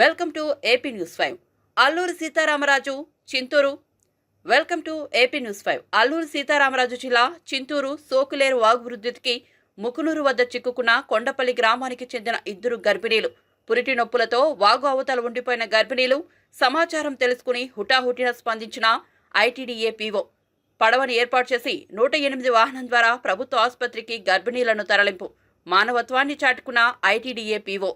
Welcome to AP news 5. Alluri Sitaramaraju Chintur. Welcome to AP news 5. Alluri Sitaramaraju జిల్లా చింతూరు సోకులేరు వాగువృద్ధికి ముకునూరు వద్ద చిక్కుకున్న కొండపల్లి గ్రామానికి చెందిన ఇద్దరు గర్భిణీలు పురిటి నొప్పులతో వాగు అవతల ఉండిపోయిన గర్భిణీలు సమాచారం తెలుసుకుని హుటాహుటిన స్పందించిన ఐటీడీఏ పీఓ పడవని ఏర్పాటు చేసి 108 వాహనం ద్వారా ప్రభుత్వ ఆసుపత్రికి గర్భిణీలను తరలింపు మానవత్వాన్ని చాటుకున్న ఐటీడీఏ పీఓ.